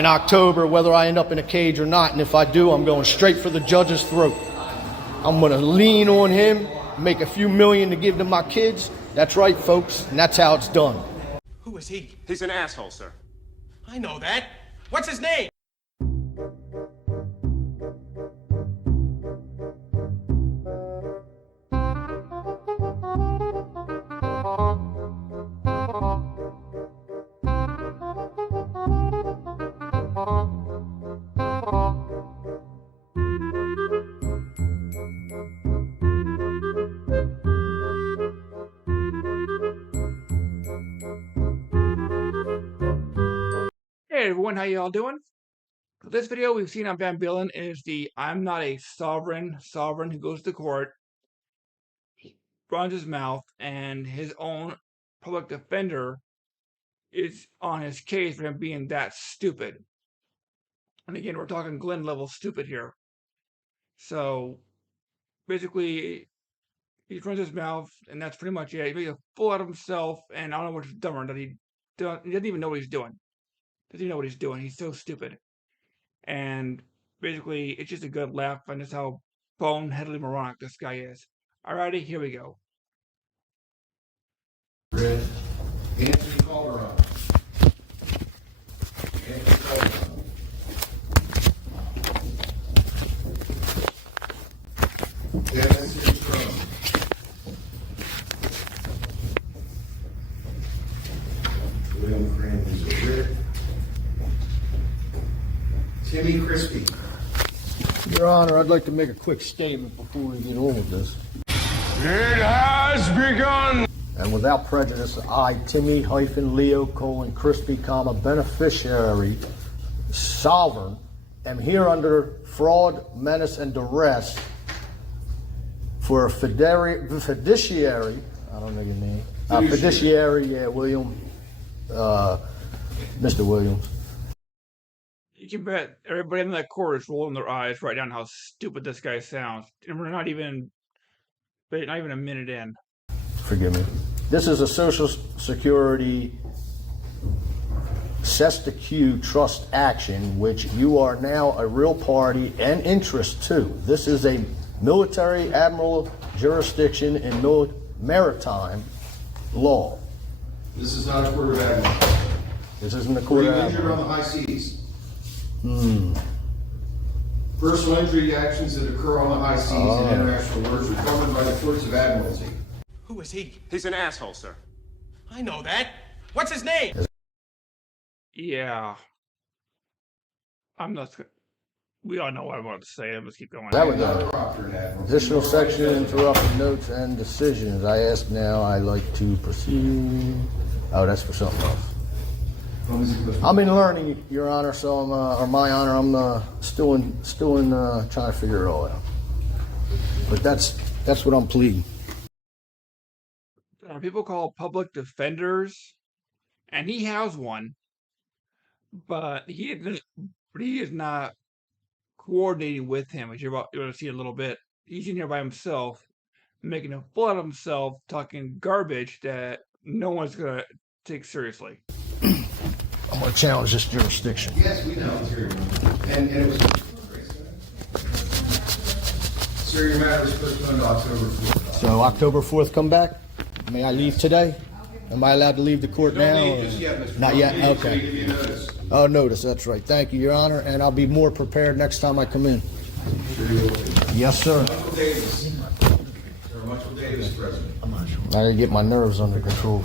in October, whether I end up in a cage or not. And if I do, I'm going straight for the judge's throat. I'm going to lean on him, make a few million to give to my kids. That's right, folks, and that's how it's done. Who is he? He's an asshole, sir. I know that. What's his name? Hey everyone, how y'all doing? For this video we've seen on Van Billen is the I'm not a sovereign who goes to court, runs his mouth, and his own public defender is on his case for him being that stupid. And again, we're talking Glenn level stupid here. So basically he runs his mouth and that's pretty much it. He makes a fool out of himself, and I don't know what's dumber that he doesn't even know what he's doing. Doesn't even know what he's doing. He's so stupid. And basically, it's just a good laugh, and that's how boneheadedly moronic this guy is. Alrighty, here we go. Anthony Calderon. Anthony Calderon. Dennis Citron. William Cranley's a Brit. Timmy Crispy. Your Honor, I'd like to make a quick statement before we get on with this. It has begun! And without prejudice, I, Timmy-Leo, Crispy, beneficiary, sovereign, am here under fraud, menace, and duress for a fiduciary, I don't know your name, fiduciary, William, Mr. Williams. You can bet everybody in that court is rolling their eyes right down how stupid this guy sounds. And we're not even a minute in. Forgive me. This is a Social Security cest-to-Q trust action, which you are now a real party and interest to. This is a military admiral jurisdiction in maritime law. This is not a court of admiralty. This isn't a Were court you of injured on admiral. the high seas? Personal injury actions that occur on the high seas in international waters are covered by the courts of admiralty. Who is he? He's an asshole, sir. I know that. What's his name? Yeah. We all know what I wanted to say. Let's keep going. That was Not a the proctor in admiralty. additional section, interrupted notes and decisions. I ask now, I like to proceed. Oh, that's for something else. I'm in learning, Your Honor, so I'm, or my honor, I'm still in trying to figure it all out. But that's what I'm pleading. People call public defenders, and he has one, but he is not coordinating with him, as you're going to see in a little bit. He's in here by himself, making a fool out of himself, talking garbage that no one's going to take seriously. I'm going to challenge this jurisdiction. Yes, we know. It's here. And it was. Sir, your matter was postponed to October 4th. So October 4th come back? May I leave today? Am I allowed to leave the court now? Don't leave just yet, Mr. Not yet? Trump. Okay. So give you notice. Oh, notice, that's right. Thank you, Your Honor, and I'll be more prepared next time I come in. Sure you will be. Yes, sir. Michael Davis. Sir, Michael Davis, President. I gotta get my nerves under control.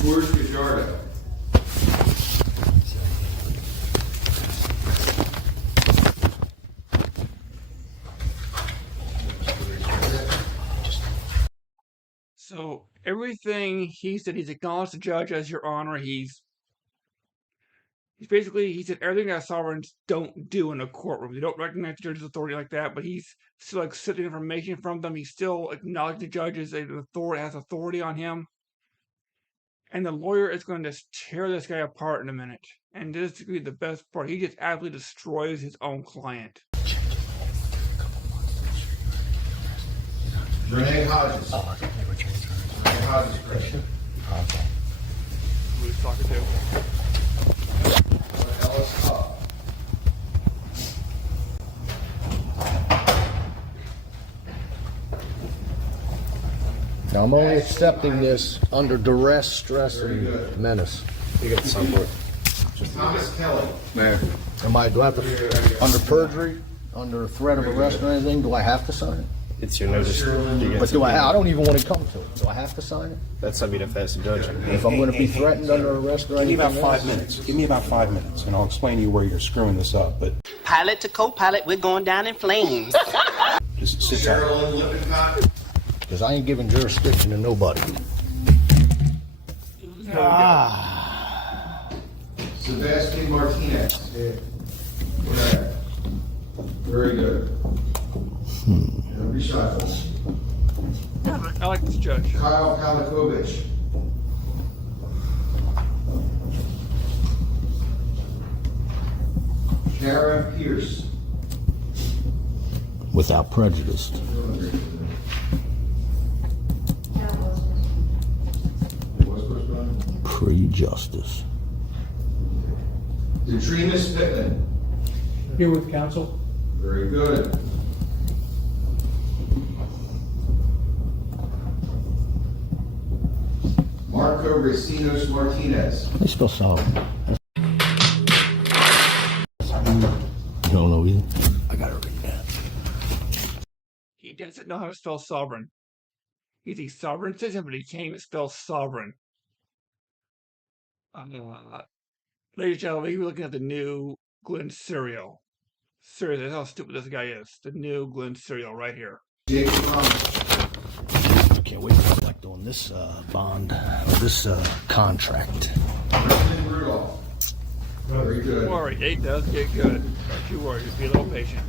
George Gajardo. So everything he said, he's acknowledged the judge as Your Honor. He's basically, he said everything that sovereigns don't do in a courtroom. They don't recognize the judge's authority like that, but he's still accepting information from them. He's still acknowledging the judge's authority, has authority on him. And the lawyer is going to just tear this guy apart in a minute. And this is going to be the best part. He just absolutely destroys his own client. Renee Hodges. Renee Hodges, correct. Who he's talking to. Ellis Huff. Now, I'm only accepting this under duress, stress, and menace. You got the soundboard. Thomas Kelly. Mayor. Do I have to, under perjury, under threat of arrest or anything, do I have to sign it? It's your notice. You get But I don't even want to come to it. Do I have to sign it? That's something if that's the judge. If I'm going to be threatened under arrest or Give me anything about else? 5 minutes. Give me about 5 minutes, and I'll explain to you where you're screwing this up. But Pilot to co-pilot, we're going down in flames. just sit tight. Sherilyn Lippincott. Because I ain't giving jurisdiction to nobody. Sebastian Martinez. Correct. Very good. Don't be shy, folks. I like this judge. Kyle Palakovich. Kara Pierce. Without prejudice. Pre-justice. Katrina Spitman. Here with counsel. Very good. Marco Racinos Martinez. They spell sovereign. You don't know either? I got it written down. He doesn't know how to spell sovereign. He's a sovereign citizen, but he can't even spell sovereign. Ladies and gentlemen, we're looking at the new Glenn Cerio. Seriously, that's how stupid this guy is. The new Glenn Cerio right here. Jake Thomas. I can't wait to collect on this bond, this contract. Kristen Rudolph. Very good. Don't worry, it does get good. Don't you worry, just be a little patient.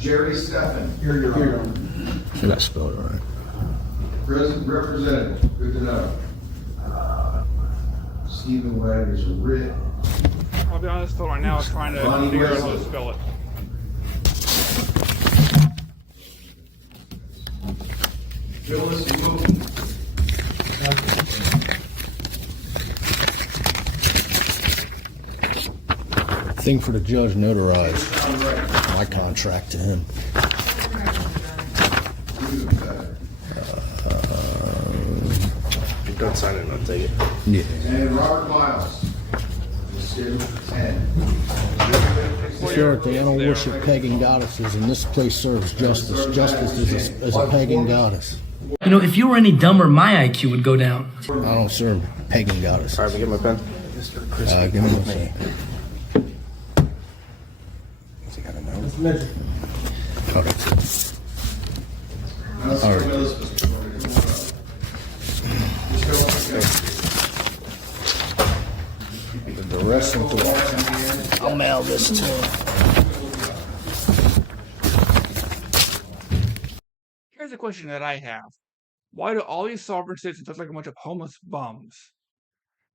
Jerry Steffen. Here. I got spelled it right. President Representative. Good to know. Stephen Wagner's a writ. I'll be honest, though, right now I'm trying to Bonnie figure out how to Wesley. spell it. Phyllis Mookie. Thing for the judge notarized. My contract to him. Don't sign it, I'll take it. Yeah. And Robert Miles. Scheduled for 10. Sheriff, they don't worship pagan goddesses, and this place serves justice. Justice is a pagan goddess. You know, if you were any dumber, my IQ would go down. I don't serve pagan goddesses. All right, get my pen. Give me one second. What's he got to know? Okay. All right. The rest of the I'll mail this to him. Here's a question that I have. Why do all these sovereign citizens look like a bunch of homeless bums?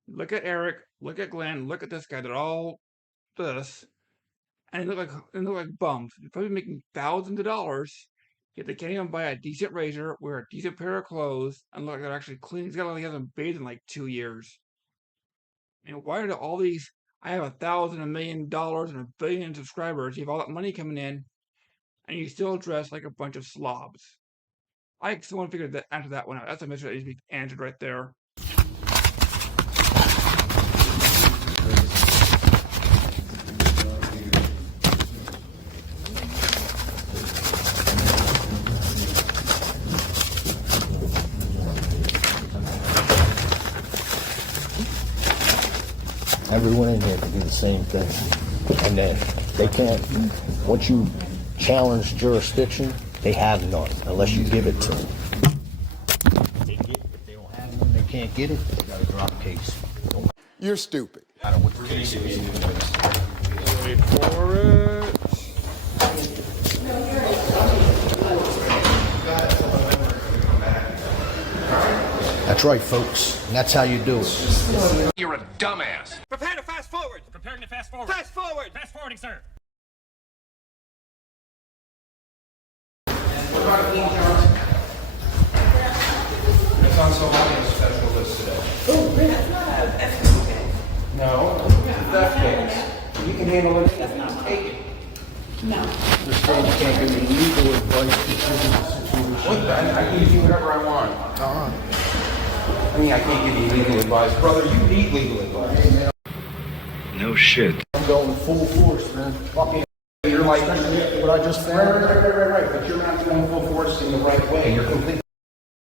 Look at Eric, look at Glenn, look at this guy. They're all this. And they look like bums. They're probably making thousands of dollars, yet they can't even buy a decent razor, wear a decent pair of clothes, and look like they're actually clean. These guys only haven't bathed in like 2 years. And why do all these, I have $1,000, $1 million, and $1 billion subscribers, you have all that money coming in, and you still dress like a bunch of slobs? I still want to figure that answer that one out. That's a mystery that needs to be answered right there. Everyone in here can do the same thing. And then they can't, once you challenge jurisdiction, they have none unless you give it to them. If they don't have none, they can't get it, they gotta drop case. You're stupid. I don't know what the case is. Wait for it. That's right, folks. And that's how you do it. You're a dumbass. Prepare to fast forward. morning, sir. What about King Johnson? It's on Somalia's special list today. Oh, that's not okay. No, it's a theft case. You can handle it. That's not take it. The state can't give me legal advice because of the situation. What? I can give you whatever I want. I mean, I can't give you legal advice. Brother, you need legal advice. No shit. I'm going full force, man. Fucking, You're like, what I just found. right. But you're not doing full force in the right way. You're completely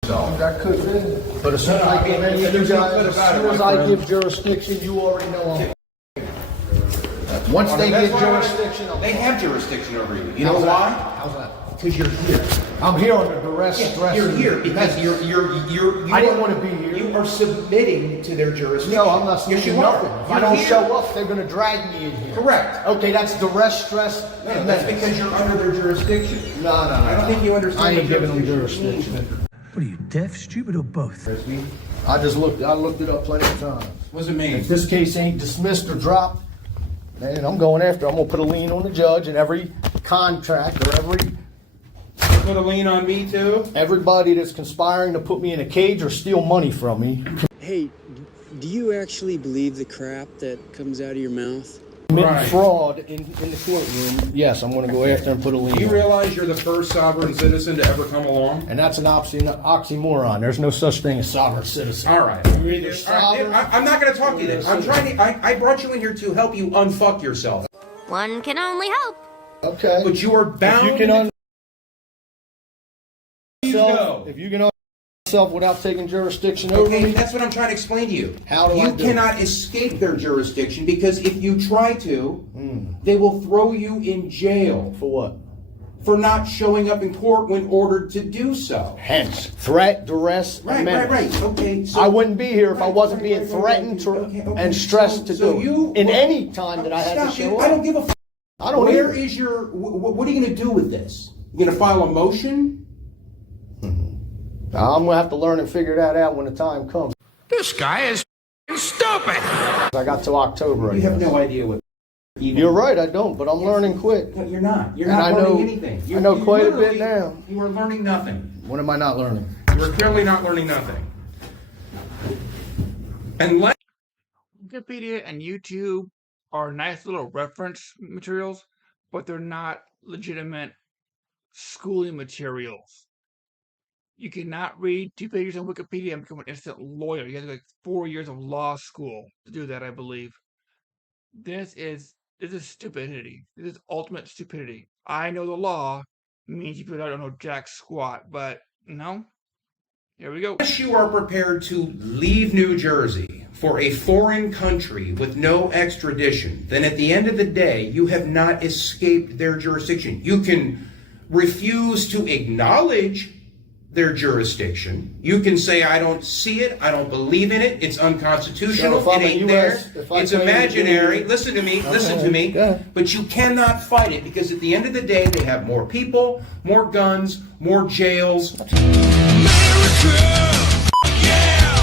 yourself. That could be. But as soon as I give any of you guys, as soon as I give jurisdiction, you already know I'm. Once they get jurisdiction, They have jurisdiction over you. You know why? How's that? Because you're here. I'm here under duress, stress. You're here because you're I didn't want to be here. You are submitting to their jurisdiction. No, I'm not Yes, submitting you nothing. are. If I don't show up, they're going to drag me in here. Correct. Okay, that's duress, stress, No, and that's menace. because you're under their jurisdiction. No. I don't think you understand. I ain't what giving them jurisdiction jurisdiction. What are you, deaf, stupid, or both? I looked it up plenty of times. What does it mean? If this case ain't dismissed or dropped, man, I'm going after. I'm going to put a lien on the judge and every contract or Put a lien on me too? everybody that's conspiring to put me in a cage or steal money from me. Hey, do you actually believe the crap that comes out of your mouth? Commit Right. fraud in the courtroom. Yes, I'm going to go after and put a lien Do you on. realize you're the first sovereign citizen to ever come along? And that's an oxymoron. There's no such thing as sovereign citizen. All right. I'm not going to talk to you then. I'm trying to. I brought you in here to help you unfuck yourself. One can only hope. Okay. But you are bound. If you can go. if you can yourself without taking jurisdiction over Okay, me, that's what I'm trying to explain to you. How do I you do cannot escape their jurisdiction because if you try to, they will throw you in jail for what? for not showing up in court when ordered to do so. Hence, threat, duress, and menace. Right. Okay. So I wouldn't be here if I wasn't being threatened and stressed to So do you- it. In any time that I had to Stop. show I don't up. give a. F- I don't Where either. is your? What are you going to do with this? You going to file a motion? I'm gonna have to learn and figure that out when the time comes. This guy is stupid. I got till October. I You have guess. no idea what. You're right. I don't, but I'm learning quick. No, you're not. You're And not I know- learning anything. I know quite a bit literally- now. You are learning nothing. What am I not learning? You are clearly not learning nothing. Unless. Wikipedia and YouTube are nice little reference materials, but they're not legitimate schooling materials. You cannot read 2 pages on Wikipedia and become an instant lawyer. You have to go like 4 years of law school to do that, I believe. This is stupidity. This is ultimate stupidity. I know the law means you don't know jack squat, but no. Here we go. Unless you are prepared to leave New Jersey for a foreign country with no extradition, then at the end of the day, you have not escaped their jurisdiction. You can refuse to acknowledge their jurisdiction. You can say, I don't see it, I don't believe in it, it's unconstitutional, So if I'm it a ain't US there, if I it's claim to be- imaginary. Listen to me, listen to me. Go ahead. But you cannot fight it because at the end of the day, they have more people, more guns, more jails.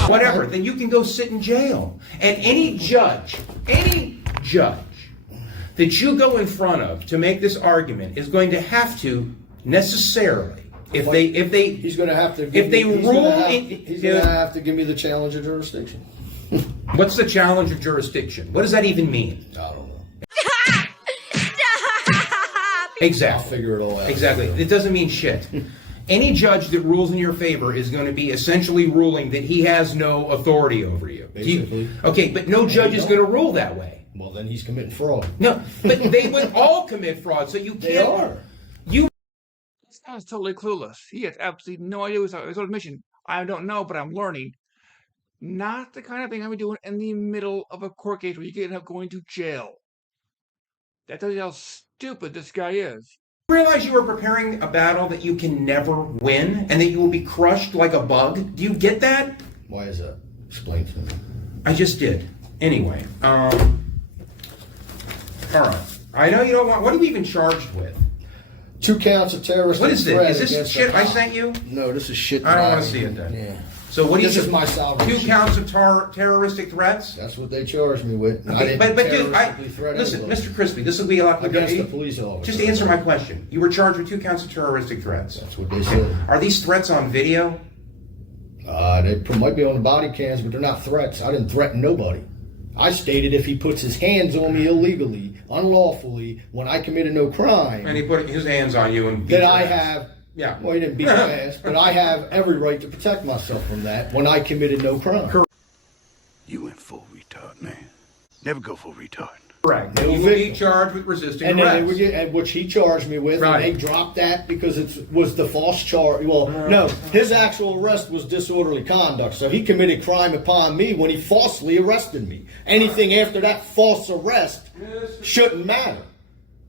Whatever, then you can go sit in jail. And any judge that you go in front of to make this argument is going to have to necessarily, if they He's going to have to. If they he's rule gonna have- in- he's going to have to give me the challenge of jurisdiction. what's the challenge of jurisdiction? What does that even mean? I don't know. Exactly. Figure it all out. Exactly. It doesn't mean shit. Any judge that rules in your favor is going to be essentially ruling that he has no authority over you. Basically. Okay, but no judge is going to rule that way. Well, then he's committing fraud. No, but they would all commit fraud, so you can't. They are. You This guy's totally clueless. He has absolutely no idea his own admission. I don't know, but I'm learning. Not the kind of thing I'm doing in the middle of a court case where you could end up going to jail. That tells you how stupid this guy is. realize you are preparing a battle that you can never win and that you will be crushed like a bug? Do you get that? Why is that? Explain to me. I just did. Anyway, all right. I know you don't want. What are you even charged with? 2 counts of terrorist. What is this? threat Is this against shit a I cop. sent you? No, this is shit. I don't that want to see it then. Yeah. So what do This you is my salvation. 2 counts of terroristic threats? That's what they charged me with. And I didn't But dude, terroristically threat listen, anybody. Mr. Crispy, this will be a lot Against the police officer. Just answer my question. You were charged with 2 counts of terroristic threats. That's what they said. Are these threats on video? They might be on the body cams, but they're not threats. I didn't threaten nobody. I stated if he puts his hands on me illegally, unlawfully, when I committed no crime, And he put his hands on you and beat that your I ass. have. Yeah. Well, he didn't beat my ass, but I have every right to protect myself from that when I committed no crime. You went full retard, man. Never go full retard. Correct. No You will be victim. charged with resisting And then they arrest. would get, and which he charged me with, Right. and they dropped that because it was the false charge. Well, no, his actual arrest was disorderly conduct. So he committed crime upon me when he falsely arrested me. Anything after that false arrest shouldn't matter,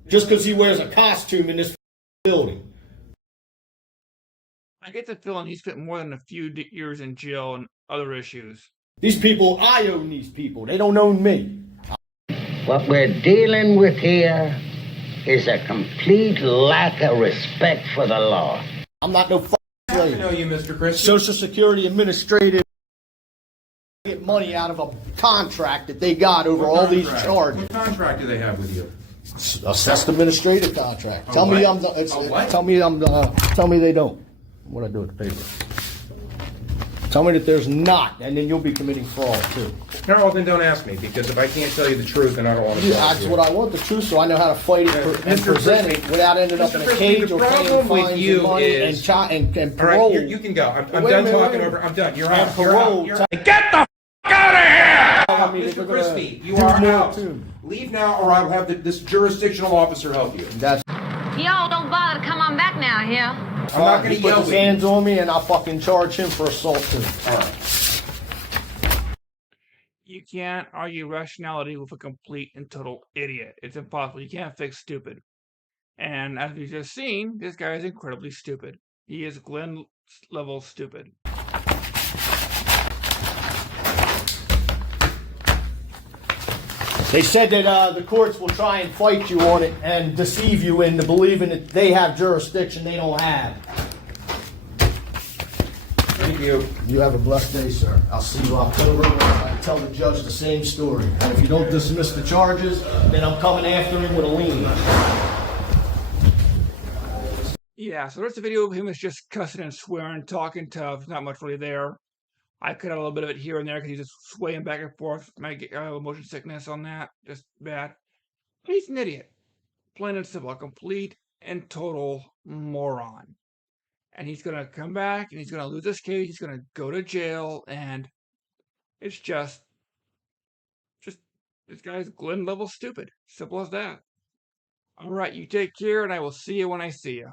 just because he wears a costume in this building. I get the feeling he spent more than a few years in jail and other issues. These people, I own these people. They don't own me. What we're dealing with here is a complete lack of respect for the law. I'm not no I slave. know you, Mr. Crispy. Social Security Administrative get money out of a contract that they got over all these charges. What contract do they have with you? Assessed administrative contract. Tell what? me I'm the. A what? Tell me I'm the. Tell me they don't. What I do with the paper? Tell me that there's not, and then you'll be committing fraud too. No, well, then don't ask me, because if I can't tell you the truth, then I don't want to. That's what I want, the truth, so I know how to fight it and Mr. present Crispy, it without ending up Mr. in a Crispy, cage the or paying problem with fines you and money is- and All parole. right, you can go. I'm Wait a done minute, talking wait a over. minute. I'm done. You're And out. You're parole. out. You're out. Get the out of here! Mr. They're gonna Crispy, you do are more out. too. Leave now, or I will have this jurisdictional officer help you. That's Y'all don't bother to come on back now, here. I'm not going he to put yell his with you. hands on me, and I'll fucking charge him for assault too. All right. You can't argue rationality with a complete and total idiot. It's impossible. You can't fix stupid. And as we've just seen, this guy is incredibly stupid. He is Glenn level stupid. They said that the courts will try and fight you on it and deceive you into believing that they have jurisdiction they don't have. Thank you. You have a blessed day, sir. I'll see you October when I tell the judge the same story. And if you don't dismiss the charges, then I'm coming after him with a lien. Yeah, so the rest of the video of him is just cussing and swearing, talking tough. Not much really there. I cut out a little bit of it here and there because he's just swaying back and forth. Might get motion sickness on that. Just bad. But he's an idiot. Plain and simple. A complete and total moron. And he's going to come back and he's going to lose this case. He's going to go to jail. And it's just this guy's Glenn level stupid. Simple as that. All right, you take care, and I will see you when I see you.